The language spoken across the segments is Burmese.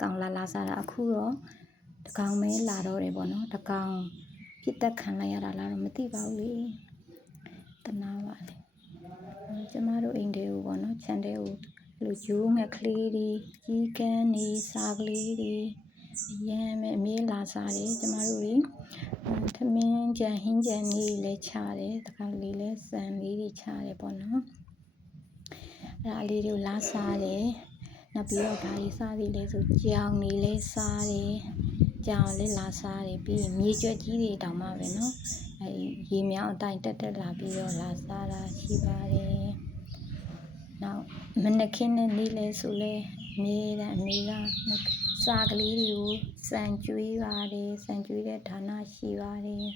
ကောင်လာစားတာအခုတော့တကောင်မဲလာတော့တယ်ပေါ့နော်တကောင်ပြစ်တက်ခံလိုက်ရတာလားတော့မသိပါဘူးလေတနာပါလေကျမတို့အိမ်တွေကိုပေါ့နော်ခြံတဲကိုလူကျိုးငှက်ကလေးတွေကြီးကန်းနေစားကလေးတွေရမ်းမဲ့အမေးလာစားတယ်ကျမတို့တွေသမင်းကြံဟင်းကြံလေးလည်းချတယ်တခါလေးလည်းစံလေးတွေချတယ်ပေါ့နော်အဲ့ဒါလေးတွေကိုလာစားတယ်နောက်ပြီးတော့ဒါလေးစားသေးလဲဆိုကြောင်နေလဲစားတယ်ကြောင်လေးလာစားတယ်ပြီးရင်မြေကြွက်ကြီးတွေတောင်မှပဲနော်အဲ့ရေမြောင်းအတိုင်းတက်လာပြီးတော့လာစားတာရှိပါတယ်နောက်မနက်ခင်းနဲ့နေ့လဲဆိုလဲအမေကစားကလေးတွေကိုစံကျွေးပါတယ်စံကျွေးတဲ့ဌာနရှိပါတယ်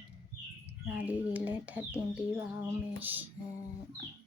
ဒါလေးတွေလည်းထပ်တင်ပေးပါအောင်မယ်ရှင်